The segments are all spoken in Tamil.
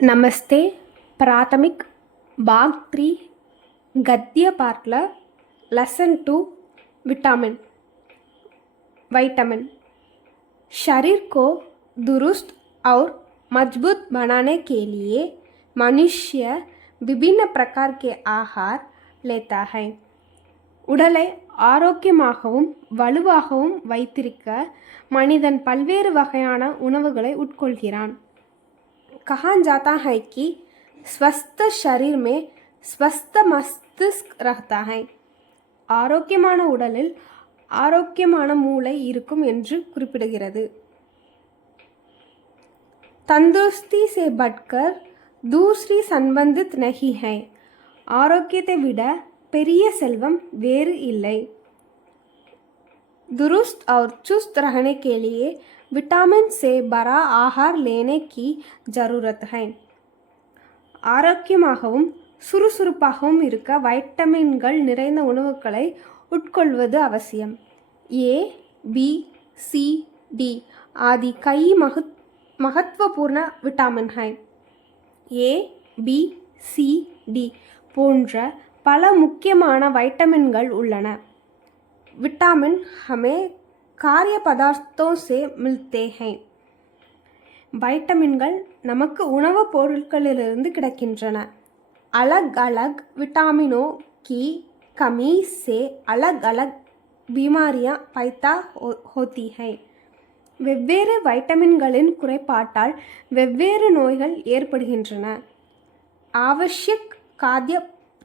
नमस्ते। प्राथमिक भाग 3 गद्य पार्ट लेसन 2 विटामिन शरीर को दुरुस्त और मजबूत बनाने के लिए मनुष्य विभिन्न प्रकार के आहार लेता है. உடலை ஆரோக்கியமாகவும் வலுவாகவும் வைத்திருக்க மனிதன் பல்வேறு வகையான உணவுகளை உட்கொள்கிறான். कहा जाता है कि स्वस्थ शरीर में स्वस्थ मस्तिष्क रहता है. ஆரோக்கியமான உடலில் ஆரோக்கியமான மூளை இருக்கும் என்று குறிப்பிடுகிறது. तंदुरुस्ती से बढ़कर दूसरी संबंधित नहीं है. ஆரோக்கியத்தை விட பெரிய செல்வம் வேறு இல்லை. दुरुस्त और चुस्त रहने के लिए विटामिन से भरा आहार लेने की ज़रूरत है. ஆரோக்கியமாகவும் சுறுசுறுப்பாகவும் இருக்க வைட்டமின்கள் நிறைந்த உணவுகளை உட்கொள்வது அவசியம். ए, बी, सी, डी आदि कई महत्वपूर्ण विटामिन हैं. ए, बी, सी, डी போன்ற பல முக்கியமான வைட்டமின்கள் உள்ளன. विटामिन हमें कार्य पदार्थों से मिलते हैं. வைட்டமின்கள் நமக்கு உணவுப் பொருட்களிலிருந்து கிடைக்கின்றன. अलग अलग विटामिनों की कमी से अलग अलग बीमारियां पैदा होती हैं. வெவ்வேறு வைட்டமின்களின் குறைபாட்டால் வெவ்வேறு நோய்கள் ஏற்படுகின்றன. आवश्यक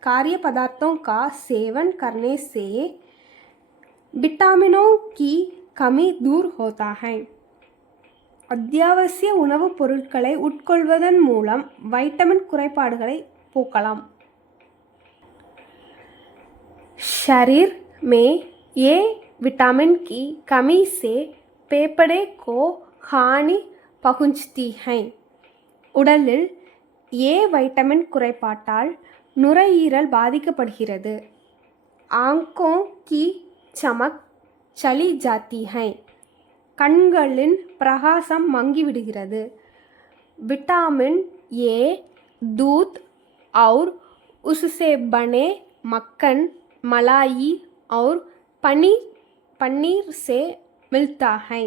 कार्य पदार्थों का सेवन करने से विटामिनों की कमी दूर होता है. அத்தியாவசிய உணவுப் பொருட்களை உட்கொள்வதன் மூலம் வைட்டமின் குறைபாடுகளை போக்கலாம். शरीर में ए विटामिन की कमी से फेफड़े को हानि पहुंचती है. உடலில் ஏ வைட்டமின் குறைபாட்டால் நுரையீரல் பாதிக்கப்படுகிறது. आंखों की चमक चली जाती है. கண்களின் பிரகாசம் மங்கிவிடுகிறது. विटामिन ए दूध और उससे बने मक्खन, मलाई और पनीर से मिलता है.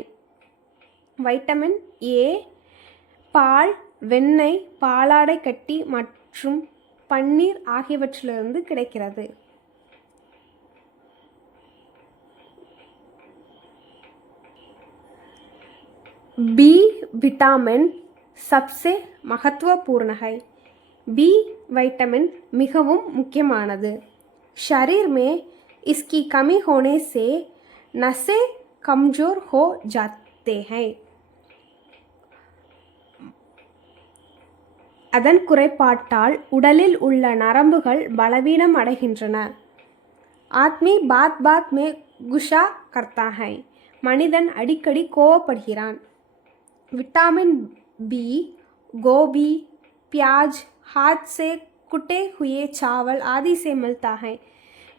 வைட்டமின் ஏ பால், வெண்ணெய், பாலாடை கட்டி மற்றும் பன்னீர் ஆகியவற்றிலிருந்து கிடைக்கிறது. बी विटामिन सबसे महत्वपूर्ण है. बी विटामिन मिகவும் मुख्यமானது. शरीर में इसकी कमी होने से नसें कमजोर हो जाते हैं. அதன் குறைபாட்டால் உடலில் உள்ள நரம்புகள் பலவீனம் அடைகின்றன. आदमी बात बात में गुस्सा करता है. மனிதன் அடிக்கடி கோவப்படுகிறான். विटामिन बी गोभी, प्याज, हाथ से कुटे हुए चावल आदि से मिलता है.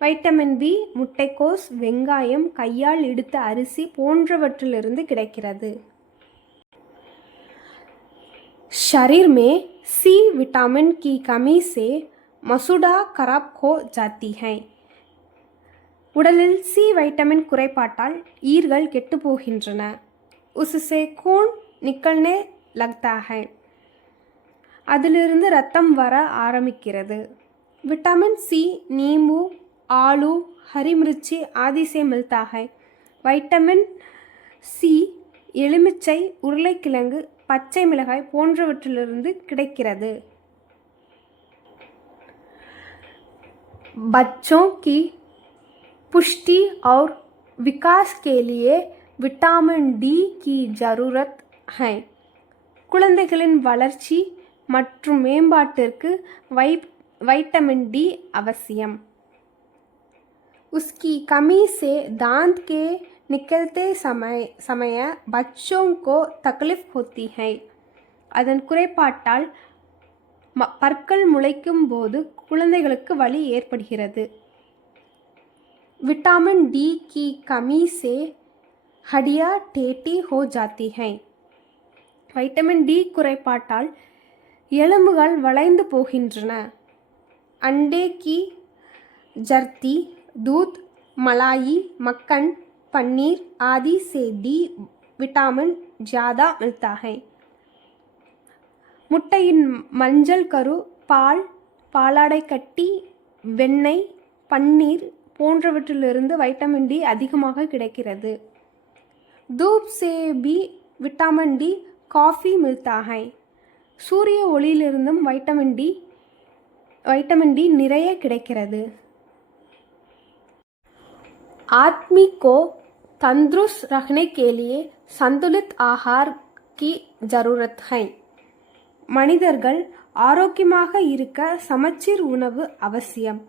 வைட்டமின் பி முட்டைக்கோஸ், வெங்காயம், கையால் இடித்த அரிசி போன்றவற்றிலிருந்து கிடைக்கிறது. शरीर में सी विटामिन की कमी से मसूड़ा खराब हो जाती है. உடலில் சி வைட்டமின் குறைபாட்டால் ஈர்கள் கெட்டு போகின்றன. उससे खून निकलने लगता है. அதிலிருந்து இரத்தம் வர ஆரம்பிக்கிறது. विटामिन सी नींबू, आलू, हरी मिर्ची आदि से मिलता है. வைட்டமின் சி எலுமிச்சை, உருளைக்கிழங்கு, பச்சை மிளகாய் போன்றவற்றிலிருந்து கிடைக்கிறது. बच्चों की पुष्टि और विकास के लिए विटामिन डी की ज़रूरत है. குழந்தைகளின் வளர்ச்சி மற்றும் மேம்பாட்டிற்கு வைட்டமின் डी அவசியம். उसकी कमी से दांत के निकलते समय बच्चों को तकलीफ होती है. அதன் குறைபாட்டால் பற்கள் முளைக்கும் போது குழந்தைகளுக்கு வலி ஏற்படுகிறது. विटामिन डी की कमी से हड्डियां टेढ़ी हो जाती हैं. வைட்டமின் டி குறைபாட்டால் எலும்புகள் வளைந்து போகின்றன. அண்டே கி ஜர்த்தி, दूध, मलाई, मक्खन, पनीर आदि से डी विटामिन ज़्यादा मिलता है. முட்டையின் மஞ்சள் கரு, பால், பாலாடை கட்டி, வெண்ணெய், பன்னீர் போன்றவற்றிலிருந்து வைட்டமின் டி அதிகமாக கிடைக்கிறது. धूप से भी विटामिन डी काफ़ी मिलता है. சூரிய ஒளியிலிருந்தும் வைட்டமின் டி நிறைய கிடைக்கிறது. आदमी को तंदुरुस्त रखने के लिए संतुलित आहार की ज़रूरत है. மனிதர்கள் ஆரோக்கியமாக இருக்க சமச்சீர் உணவு அவசியம்.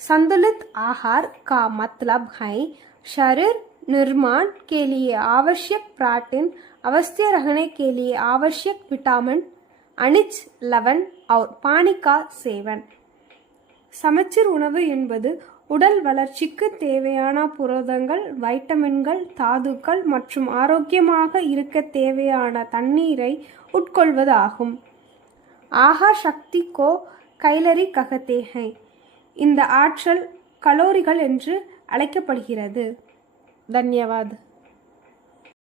संतुलित आहार का मतलब है शरीर निर्माण के लिए आवश्यक प्रोटीन, अवस्थित रहने के लिए आवश्यक विटामिन, खनिज, लवण और पानी का सेवन. சமச்சீர் உணவு என்பது உடல் வளர்ச்சிக்கு தேவையான புரதங்கள், வைட்டமின்கள், தாதுக்கள் மற்றும் ஆரோக்கியமாக இருக்க தேவையான தண்ணீரை உட்கொள்வதாகும். ஆஹார் சக்தி கோ கைலரி கஹதே ஹை. இந்த ஆற்றல் கலோரிகள் என்று அழைக்கப்படுகிறது. தன்யவாத்.